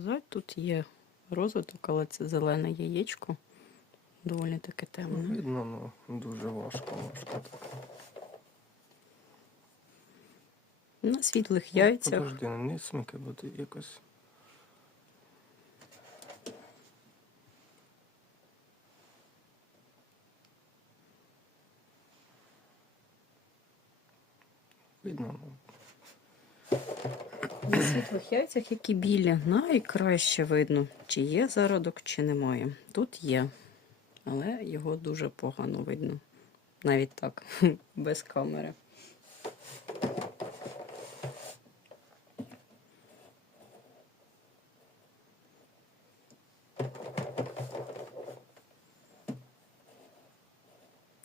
вам показати. Тут є розвиток, але це зелене яєчко. Доволі таке темне. Видно, ну дуже важко, важко. На світлих яйцях. Подожди, не смикай, бо ти якось. Видно, ну. На світлих яйцях, які білі, найкраще видно, чи є зародок, чи немає. Тут є, але його дуже погано видно. Навіть так, без камери.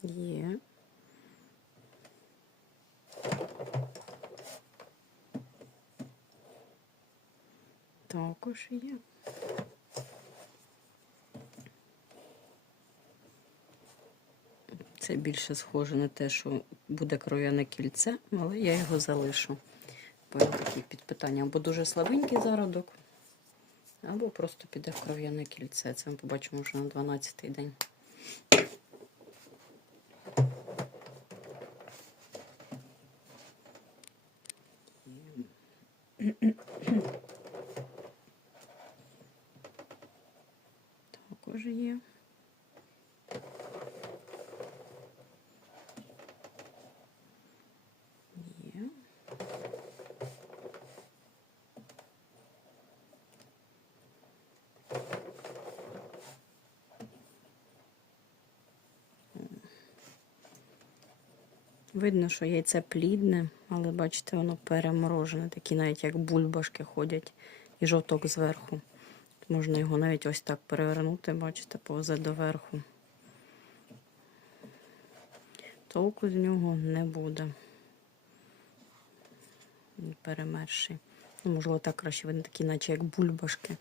Є. Також є. Це більше схоже на те, що буде кров'яне кільце, але я його залишу. Такі підпитання. Або дуже слабенький зародок, або просто піде кров'яне кільце. Це ми побачимо вже на 12-й день. Також є. Є. Видно, що яйце плідне, але бачите, воно переморожене, такі навіть як бульбашки ходять і жовток зверху. Можна його навіть ось так перевернути, бачите, повзе доверху. Толку з нього не буде. Перемерший. Ну, можливо, так краще видно, такі, наче як бульбашки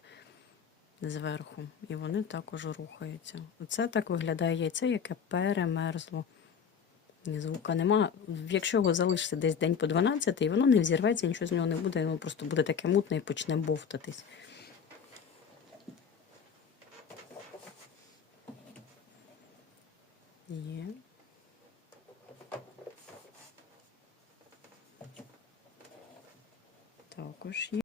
зверху. І вони також рухаються. Оце так виглядає яйце, яке перемерзло. Звука нема. Якщо його залишити десь день по 12, і воно не взірветься, нічого з нього не буде, воно просто буде таке мутне і почне бовтатись. Є. Також є.